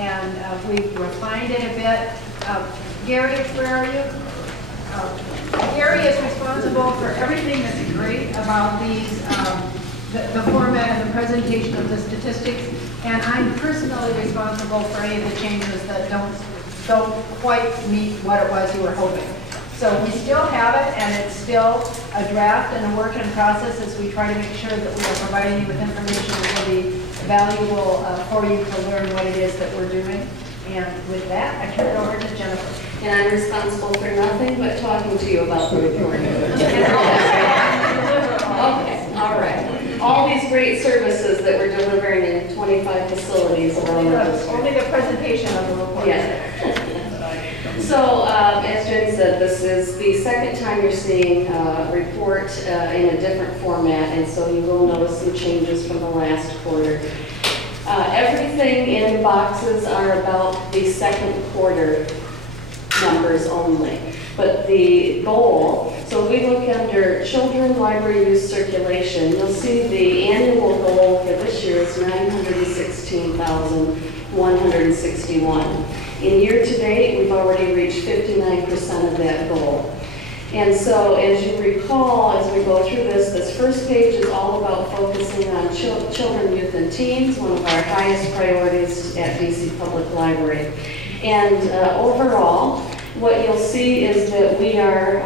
and we've refined it a bit. Gary, where are you? Gary is responsible for everything that's great about these, the format and the presentation of the statistics, and I'm personally responsible for any of the changes that don't quite meet what it was you were hoping. So we still have it, and it's still a draft and a work in process as we try to make sure that we are providing you with information that will be valuable for you to learn what it is that we're doing. And with that, I turn it over to Jennifer. And I'm responsible for nothing but talking to you about the report. Okay, all right. All these great services that we're delivering in 25 facilities around the district. Only the presentation of the report. Yeah. So, as Jen said, this is the second time you're seeing a report in a different format, and so you will notice some changes from the last quarter. Everything in the boxes are about the second quarter numbers only. But the goal, so we look under children, library use, circulation, you'll see the annual goal for this year is 916,161. In year to date, we've already reached 59% of that goal. And so, as you recall, as we go through this first page is all about focusing on children, youth, and teens, one of our highest priorities at DC Public Library. And overall, what you'll see is that we are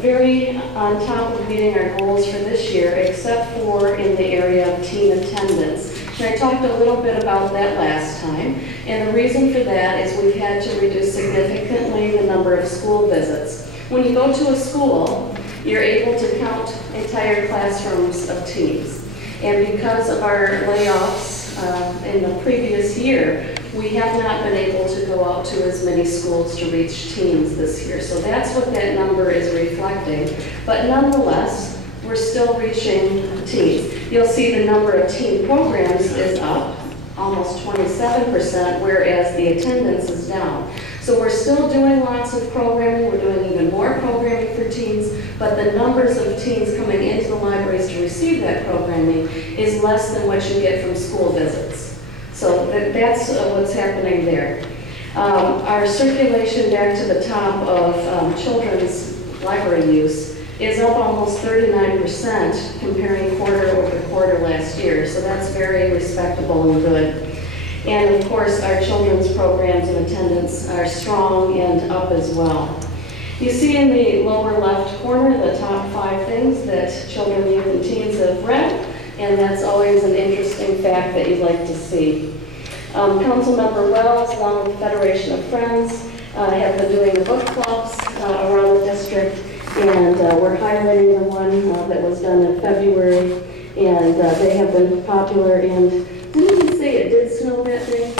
very on top of meeting our goals for this year, except for in the area of teen attendance. And I talked a little bit about that last time. And the reason for that is we've had to reduce significantly the number of school visits. When you go to a school, you're able to count entire classrooms of teens. And because of our layoffs in the previous year, we have not been able to go out to as many schools to reach teens this year. So that's what that number is reflecting. But nonetheless, we're still reaching teens. You'll see the number of teen programs is up, almost 27%, whereas the attendance is down. So we're still doing lots of programming. We're doing even more programming for teens, but the numbers of teens coming into the libraries to receive that programming is less than what you get from school visits. So that's what's happening there. Our circulation back to the top of children's library use is up almost 39% comparing quarter over quarter last year. So that's very respectable and good. And of course, our children's programs and attendance are strong and up as well. You see in the lower left corner the top 5 things that children, youth, and teens have read, and that's always an interesting fact that you'd like to see. Councilmember Wells, along with the Federation of Friends, have been doing the book clubs around the district, and we're highlighting the one that was done in February, and they have been popular. And didn't you say it did snow that day?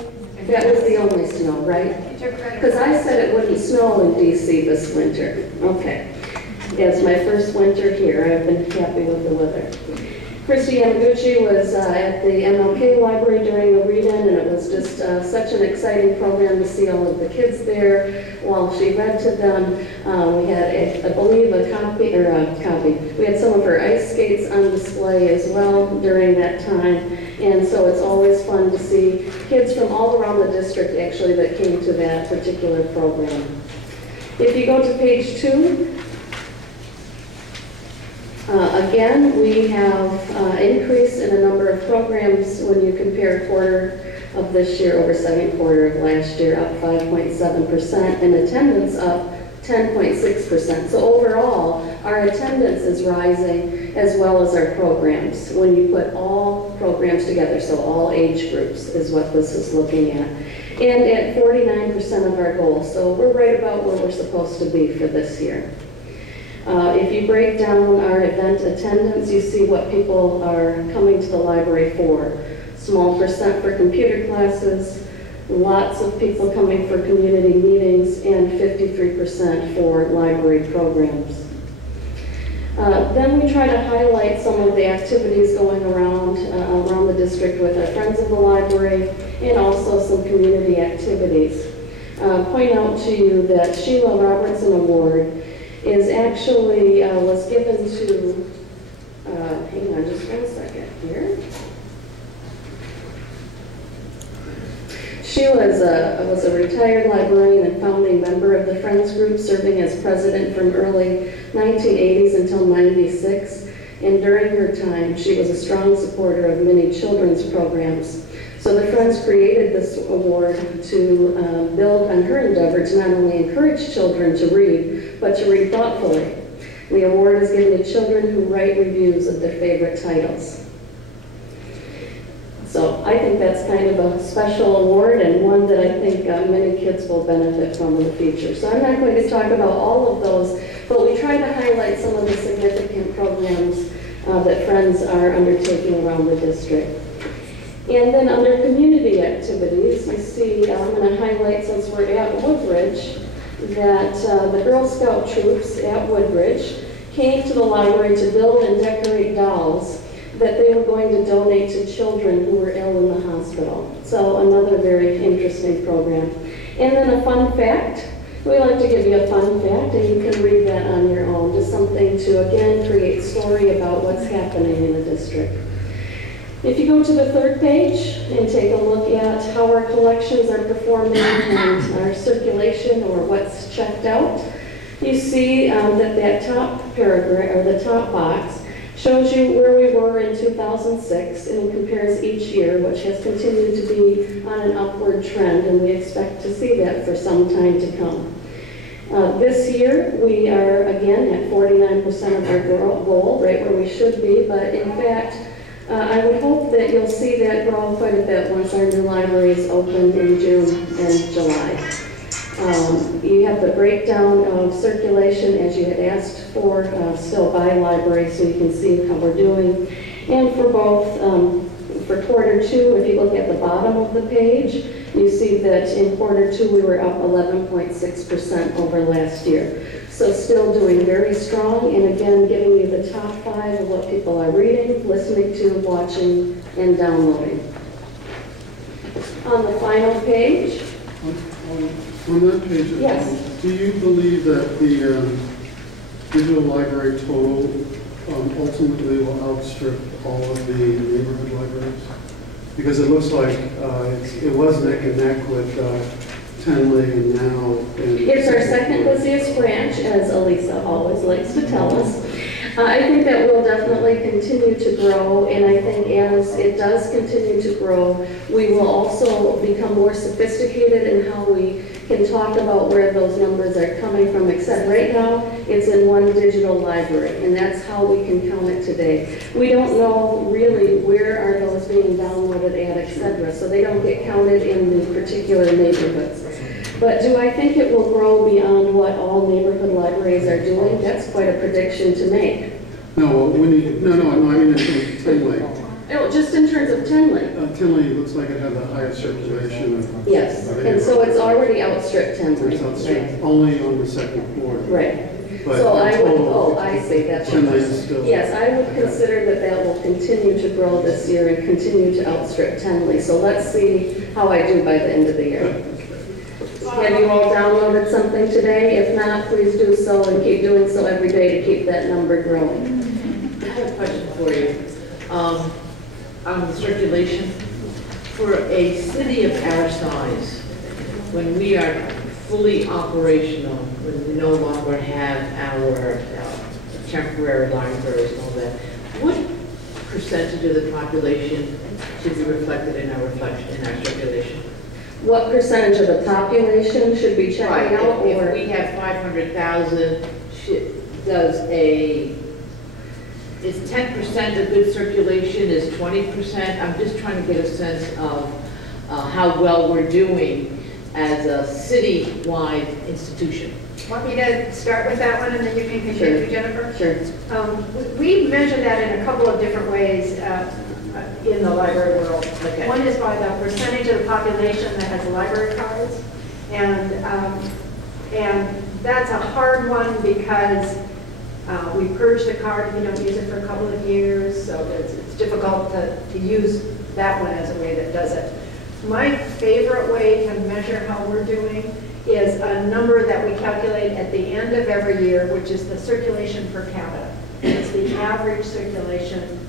That was the only snow, right? Because I said it wouldn't snow in DC this winter. Okay. It's my first winter here. I've been happy with the weather. Christy Yamaguchi was at the MLK Library during the read-in, and it was just such an exciting program to see all of the kids there while she read to them. We had, I believe, a copy. We had some of her ice skates on display as well during that time, and so it's always fun to see kids from all around the district actually that came to that particular program. If you go to page 2, again, we have increase in a number of programs when you compare quarter of this year over second quarter of last year, up 5.7%, and attendance up 10.6%. So overall, our attendance is rising as well as our programs when you put all programs together, so all age groups is what this is looking at. And at 49% of our goal, so we're right about where we're supposed to be for this year. If you break down our event attendance, you see what people are coming to the library for. Small percent for computer classes, lots of people coming for community meetings, and 53% for library programs. Then we try to highlight some of the activities going around the district with our Friends of the Library and also some community activities. Point out to you that Sheila Robertson Award is actually, was given to, hang on just one second here. She was a retired librarian and founding member of the Friends Group, serving as president from early 1980s until 96. And during her time, she was a strong supporter of many children's programs. So the Friends created this award to build on her endeavor to not only encourage children to read, but to read thoughtfully. The award is given to children who write reviews of their favorite titles. So I think that's kind of a special award and one that I think many kids will benefit from in the future. So I'm not going to talk about all of those, but we try to highlight some of the significant programs that Friends are undertaking around the district. And then under community activities, you see, I'm going to highlight, since we're at Woodbridge, that the Girl Scout troops at Woodbridge came to the library to build and decorate dolls that they were going to donate to children who were ill in the hospital. So another very interesting program. And then a fun fact. We like to give you a fun fact, and you can read that on your own. Just something to, again, create story about what's happening in the district. If you go to the third page and take a look at how our collections are performing and our circulation or what's checked out, you see that top paragraph, or the top box, shows you where we were in 2006 and compares each year, which has continued to be on an upward trend, and we expect to see that for some time to come. This year, we are again at 49% of our goal, right where we should be, but in fact, I would hope that you'll see that grow quite a bit once our new libraries open in June and July. You have the breakdown of circulation as you had asked for, still by library, so you can see how we're doing. And for both, for quarter two, if you look at the bottom of the page, you see that in quarter two we were up 11.6% over last year. So still doing very strong, and again, giving you the top 5 of what people are reading, listening to, watching, and downloading. On the final page. On that page, yes. Do you believe that the digital library total ultimately will outstrip all of the neighborhood libraries? Because it looks like it was neck and neck with Tenley and now. It's our second busiest branch, as Elisa always likes to tell us. I think that will definitely continue to grow, and I think as it does continue to grow, we will also become more sophisticated in how we can talk about where those numbers are coming from, except right now it's in one digital library, and that's how we can count it today. We don't know really where are those being downloaded at, etc., so they don't get counted in the particular neighborhoods. But do I think it will grow beyond what all neighborhood libraries are doing? That's quite a prediction to make. No, I mean in Tenley. No, just in terms of Tenley. Tenley looks like it had the highest circulation. Yes, and so it's already outstripped Tenley. It's outstripped Right. Only on the second floor. Right. But So I would, I see, that's what Tenley is still. yes, I would consider that that will continue to grow this year and continue to outstrip Tenley. So let's see how I do by the end of the year. Have you all downloaded something today? If not, please do so and keep doing so every day to keep that number growing. I have a question for you. On the circulation, for a city of our size, when we are fully operational, when we no longer have our temporary libraries and all that, what percentage of the population should be reflected in our circulation? What percentage of the population should be checking out? If we have 500,000, is 10% of good circulation, is 20%? I'm just trying to get a sense of how well we're doing as a city-wide institution. Want me to start with that one and then you can continue, Jennifer? Sure. We measure that in a couple of different ways in the library world. Okay. One is by the percentage of the population that has library cards, and that's a hard one because we purge the card if you don't use it for a couple of years, so it's difficult to use that one as a way that does it. My favorite way to measure how we're doing is a number that we calculate at the end of every year, which is the circulation per capita. It's the average circulation